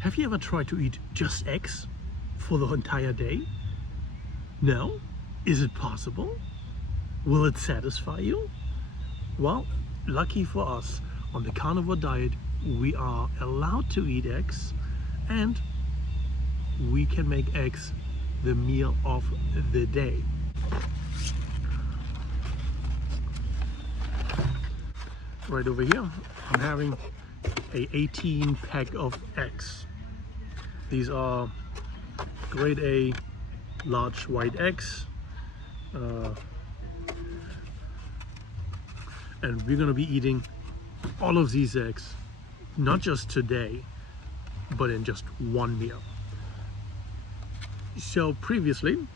Have you ever tried to eat just eggs for the entire day? No? Is it possible? Will it satisfy you? Well, lucky for us, on the carnivore diet, we are allowed to eat eggs, and we can make eggs the meal of the day. Right over here, I'm having a 18 pack of eggs. These are grade A large white eggs. And we're gonna be eating all of these eggs, not just today, but in just one meal. So previously,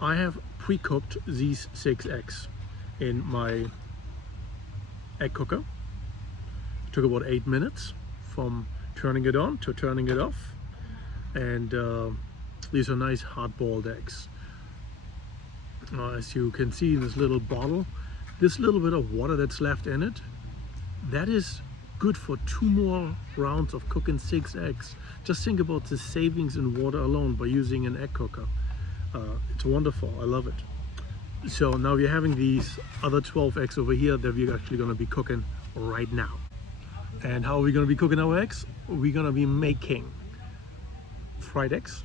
I have pre-cooked these 6 eggs in my egg cooker. It took about 8 minutes from turning it on to turning it off. And these are nice hard-boiled eggs. As you can see in this little bottle, this little bit of water that's left in it, that is good for 2 more rounds of cooking 6 eggs. Just think about the savings in water alone by using an egg cooker. It's wonderful, I love it. So now we're having these other 12 eggs over here that we're actually gonna be cooking right now. And how are we gonna be cooking our eggs? We're gonna be making fried eggs,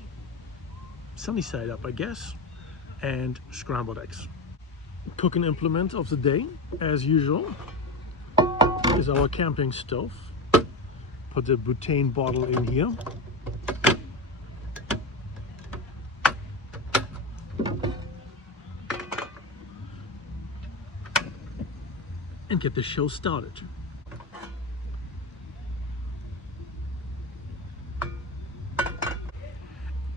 sunny side up I guess, and scrambled eggs. Cooking implement of the day, as usual, is our camping stove. Put the butane bottle in here. And get the show started.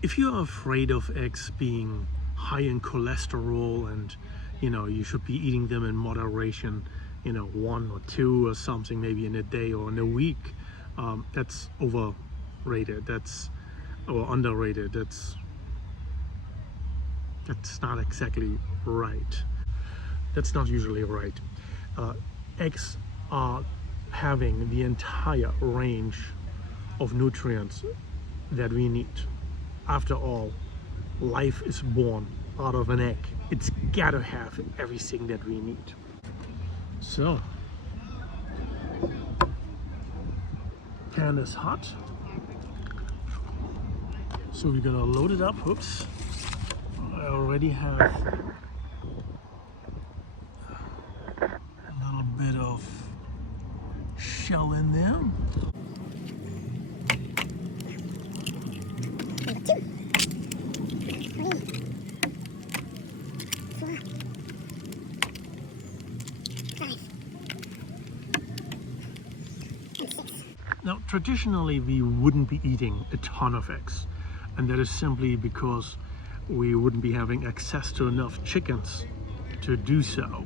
If you are afraid of eggs being high in cholesterol and you should be eating them in moderation, 1 or 2 or something maybe in a day or in a week, that's overrated, or underrated. That's not exactly right. That's not usually right. Eggs are having the entire range of nutrients that we need. After all, life is born out of an egg. It's gotta have everything that we need. So, pan is hot. So we're gonna load it up. Oops. I already have a little bit of shell in there. Now, traditionally, we wouldn't be eating a ton of eggs, and that is simply because we wouldn't be having access to enough chickens to do so.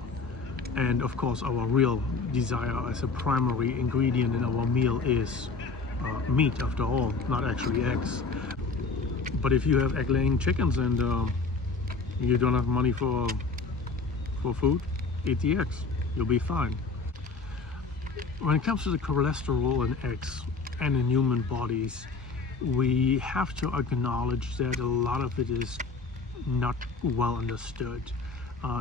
And of course, our real desire as a primary ingredient in our meal is meat, after all, not actually eggs. But if you have egg-laying chickens and you don't have money for food, eat the eggs. You'll be fine. When it comes to the cholesterol in eggs and in human bodies, we have to acknowledge that a lot of it is not well understood.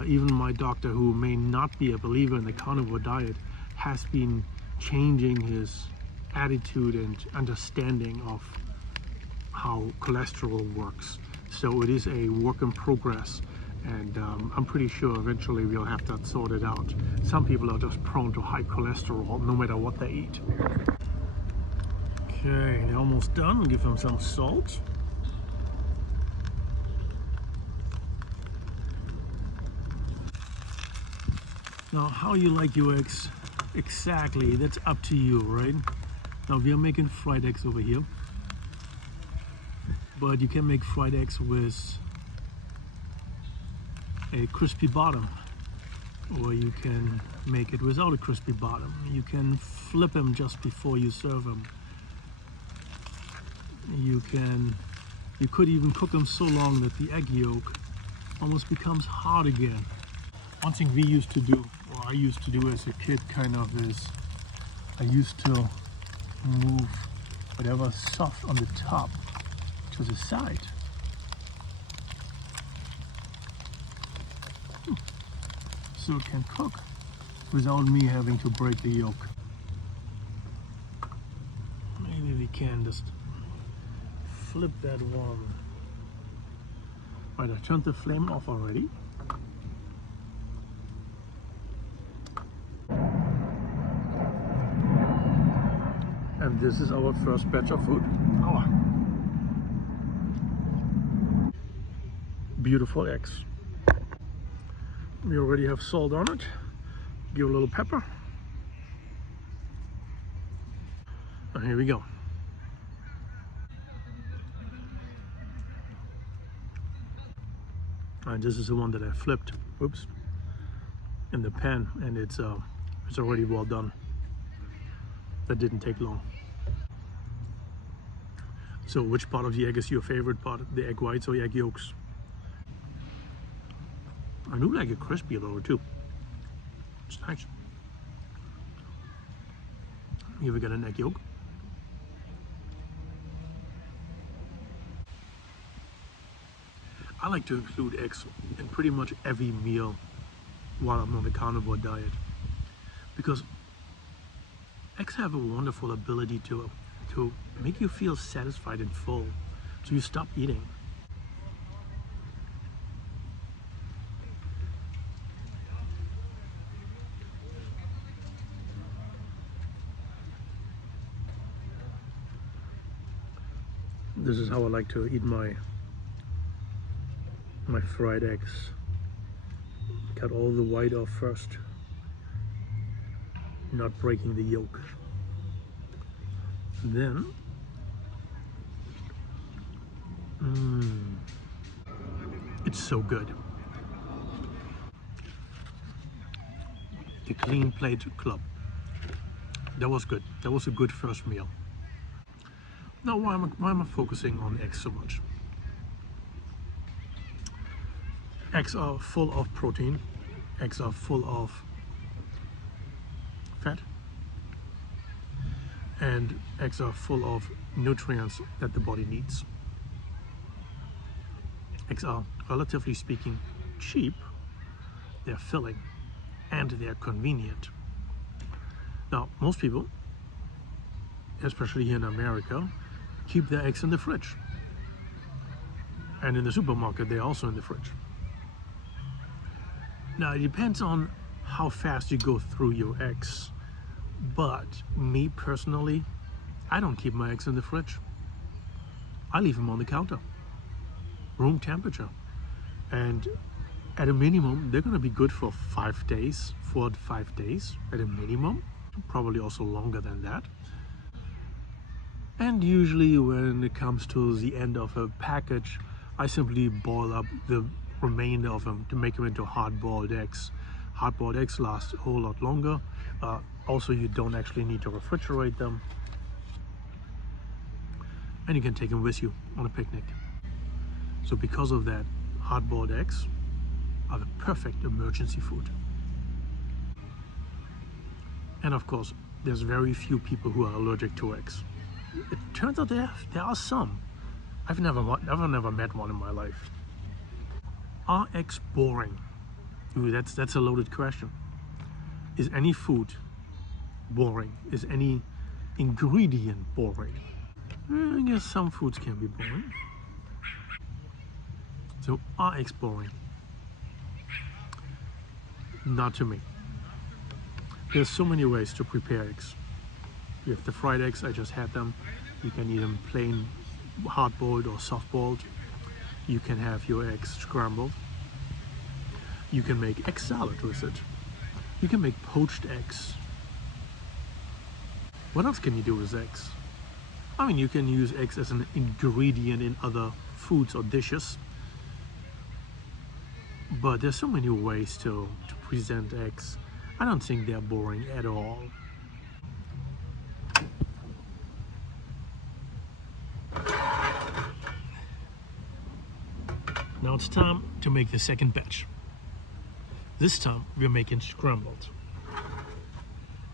Even my doctor, who may not be a believer in the carnivore diet, has been changing his attitude and understanding of how cholesterol works. So it is a work in progress. And I'm pretty sure eventually we'll have that sorted out. Some people are just prone to high cholesterol no matter what they eat. Okay, they're almost done. We'll give them some salt. Now, how you like your eggs exactly, that's up to you, right? Now, we are making fried eggs over here. But you can make fried eggs with a crispy bottom, or you can make it without a crispy bottom. You can flip them just before you serve them. You could even cook them so long that the egg yolk almost becomes hard again. One thing we used to do, or I used to do as a kid kind of, is I used to move, I whatever soft on the top to the side. So it can cook without me having to break the yolk. Maybe we can just flip that one. Right, I turned the flame off already. And this is our first batch of food. Oh. Beautiful eggs. We already have salt on it. Give a little pepper. And here we go. And this is the one that I flipped, oops, in the pan, and it's already well done. That didn't take long. So which part of the egg is your favorite part? The egg whites or the egg yolks? I do like it crispy a little too. It's nice. Here we got an egg yolk. I like to include eggs in pretty much every meal while I'm on the carnivore diet, because eggs have a wonderful ability to make you feel satisfied and full, so you stop eating. This is how I like to eat my fried eggs. Cut all the white off first, not breaking the yolk. Then it's so good. The Clean Plate Club. That was good. That was a good first meal. Now, why am I focusing on eggs so much? Eggs are full of protein. Eggs are full of fat. And eggs are full of nutrients that the body needs. Eggs are, relatively speaking, cheap. They're filling and they're convenient. Now, most people, especially here in America, keep their eggs in the fridge. And in the supermarket, they're also in the fridge. Now, it depends on how fast you go through your eggs. But me personally, I don't keep my eggs in the fridge. I leave them on the counter, room temperature. And at a minimum, they're gonna be good for 5 days, 4 to 5 days at a minimum, probably also longer than that. And usually when it comes to the end of a package, I simply boil up the remainder of them to make them into hard-boiled eggs. Hard-boiled eggs last a whole lot longer. Also, you don't actually need to refrigerate them. And you can take them with you on a picnic. So because of that, hard-boiled eggs are the perfect emergency food. And of course, there's very few people who are allergic to eggs. It turns out there are some. I've never met one in my life. Are eggs boring? Ooh, that's a loaded question. Is any food boring? Is any ingredient boring? I guess some foods can be boring. So are eggs boring? Not to me. There's so many ways to prepare eggs. You have the fried eggs, I just had them. You can eat them plain, hard-boiled or soft-boiled. You can have your eggs scrambled. You can make egg salad with it. You can make poached eggs. What else can you do with eggs? I mean, you can use eggs as an ingredient in other foods or dishes. But there's so many ways to present eggs. I don't think they're boring at all. Now it's time to make the second batch. This time we're making scrambled.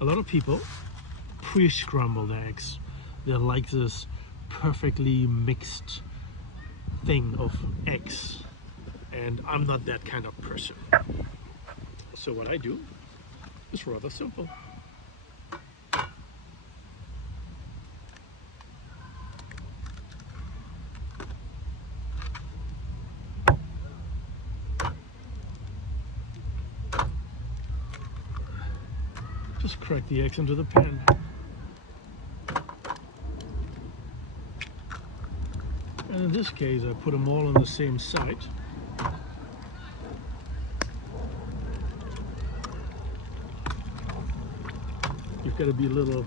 A lot of people pre-scramble eggs. They're like this perfectly mixed thing of eggs, and I'm not that kind of person. So what I do is rather simple. Just crack the eggs into the pan. And in this case, I put them all on the same side. You've got to be a little,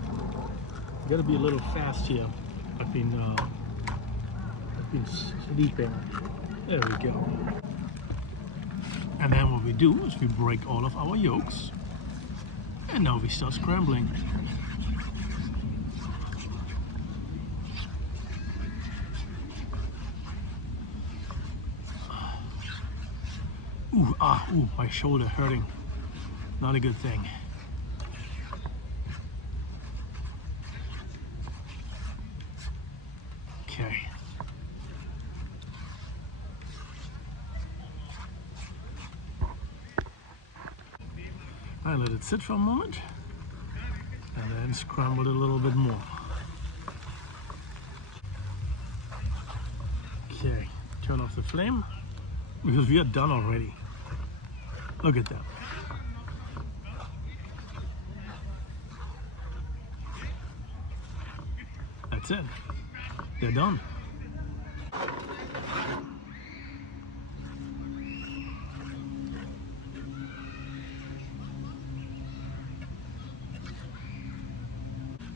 fast here. I've been sleeping. There we go. And then what we do is we break all of our yolks, and now we start scrambling. Ooh, my shoulder hurting. Not a good thing. Okay. I let it sit for a moment and then scramble it a little bit more. Okay, turn off the flame because we are done already. Look at that. That's it. They're done.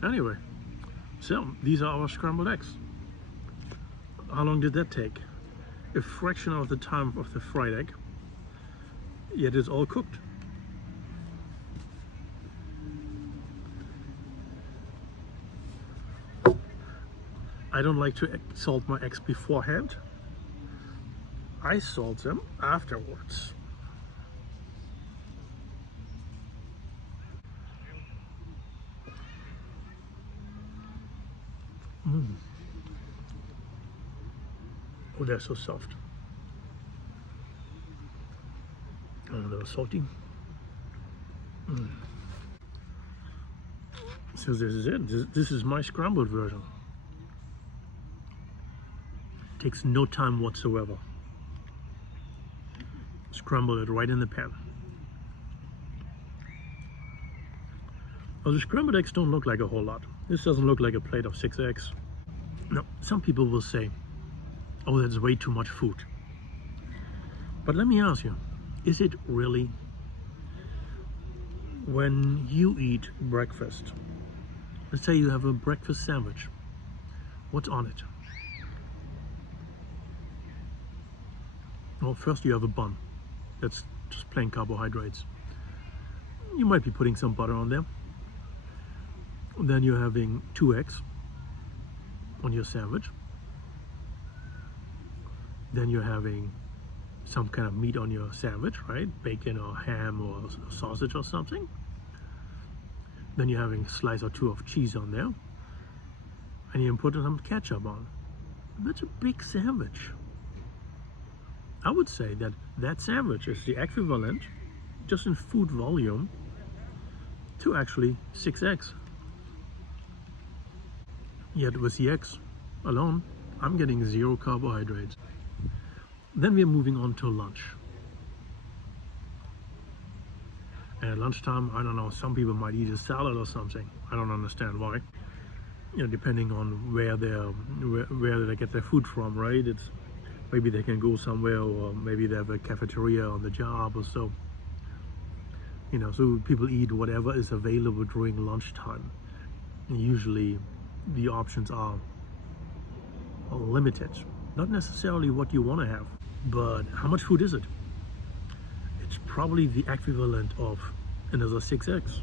Anyway, so these are our scrambled eggs. How long did that take? A fraction of the time of the fried egg, yet it's all cooked. I don't like to salt my eggs beforehand. I salt them afterwards. Oh, they're so soft. Oh, they're salty. So this is it. This is my scrambled version. Takes no time whatsoever. Scramble it right in the pan. Well, the scrambled eggs don't look like a whole lot. This doesn't look like a plate of 6 eggs. Now, some people will say, oh, that's way too much food. But let me ask you, is it really? When you eat breakfast, let's say you have a breakfast sandwich, what's on it? Well, first you have a bun. That's just plain carbohydrates. You might be putting some butter on there. Then you're having 2 eggs on your sandwich. Then you're having some kind of meat on your sandwich, right? Bacon or ham or sausage or something. Then you're having a slice or 2 of cheese on there. And you put some ketchup on. That's a big sandwich. I would say that that sandwich is the equivalent, just in food volume, to actually 6 eggs. Yet with the eggs alone, I'm getting 0 carbohydrates. Then we're moving on to lunch. And at lunchtime, I don't know, some people might eat a salad or something. I don't understand why. You know, depending on where they get their food from, right? It's maybe they can go somewhere, or maybe they have a cafeteria on the job or so. You know, so people eat whatever is available during lunchtime. And usually the options are limited. Not necessarily what you want to have, but how much food is it? It's probably the equivalent of another 6 eggs.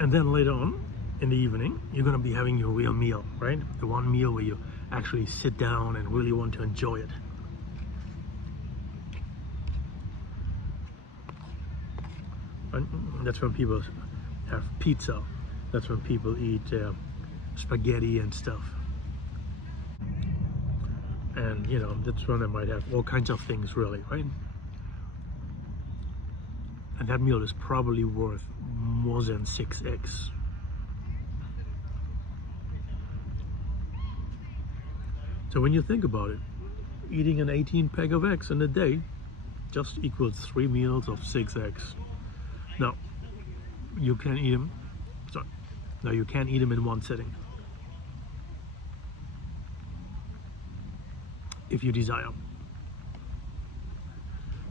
And then later on in the evening, you're going to be having your real meal, right? The one meal where you actually sit down and really want to enjoy it. And that's when people have pizza. That's when people eat spaghetti and stuff. And you know, that's when I might have all kinds of things really, right? And that meal is probably worth more than 6 eggs. So when you think about it, eating an 18 pack of eggs in a day just equals 3 meals of 6 eggs. Now, you can eat them, now you can eat them in one sitting, if you desire.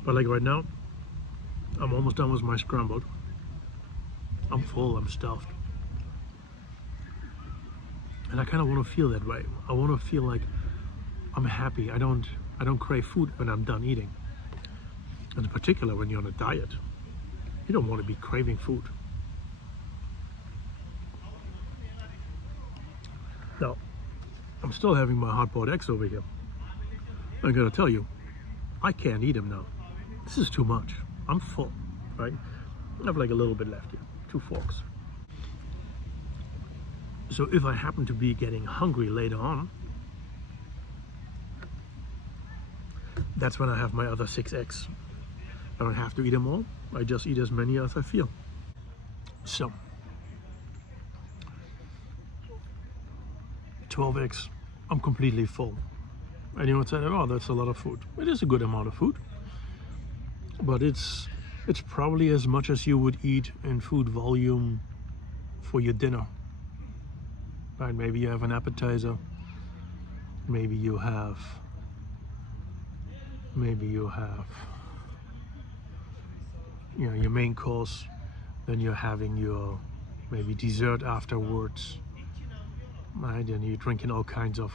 But like right now, I'm almost done with my scrambled. I'm full, I'm stuffed. And I kind of want to feel that way. I want to feel like I'm happy. I don't crave food when I'm done eating. And in particular, when you're on a diet, you don't want to be craving food. Now, I'm still having my hard-boiled eggs over here. I gotta tell you, I can't eat them now. This is too much. I'm full, right? I have like a little bit left here, 2 forks. So if I happen to be getting hungry later on, that's when I have my other 6 eggs. I don't have to eat them all. I just eat as many as I feel. So, 12 eggs. I'm completely full. And you would say, oh, that's a lot of food. It is a good amount of food. But it's probably as much as you would eat in food volume for your dinner. Right? Maybe you have an appetizer. Maybe you have you know, your main course, then you're having your maybe dessert afterwards, right? And you're drinking all kinds of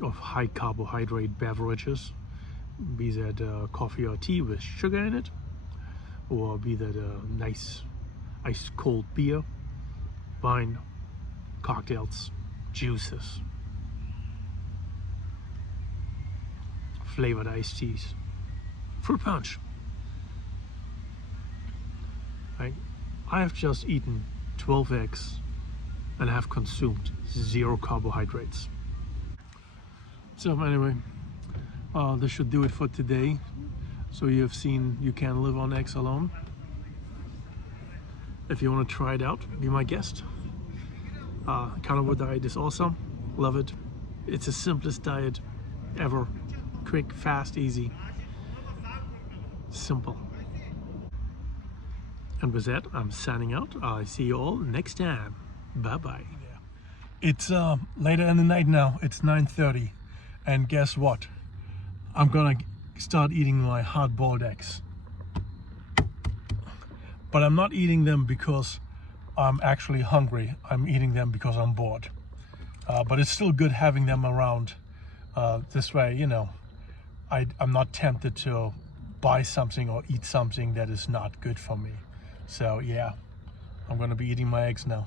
high carbohydrate beverages, be that coffee or tea with sugar in it, or be that a nice ice cold beer, wine, cocktails, juices, flavored iced teas, fruit punch. Right? I have just eaten 12 eggs and have consumed 0 carbohydrates. So anyway, this should do it for today. So you have seen you can live on eggs alone. If you want to try it out, be my guest. Carnivore Diet is awesome. Love it. It's the simplest diet ever. Quick, fast, easy. Simple. And with that, I'm signing out. I'll see you all next time. Bye-bye. It's later in the night now. It's 9:30. And guess what? I'm gonna start eating my hard-boiled eggs. But I'm not eating them because I'm actually hungry. I'm eating them because I'm bored. But it's still good having them around. This way, you know, I'm not tempted to buy something or eat something that is not good for me. So yeah, I'm gonna be eating my eggs now.